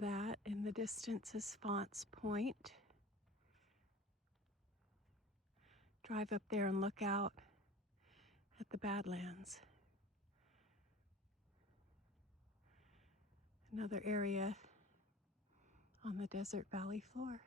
That in the distance is Fonts Point. Drive up there and look out at the Badlands. Another area on the desert valley floor.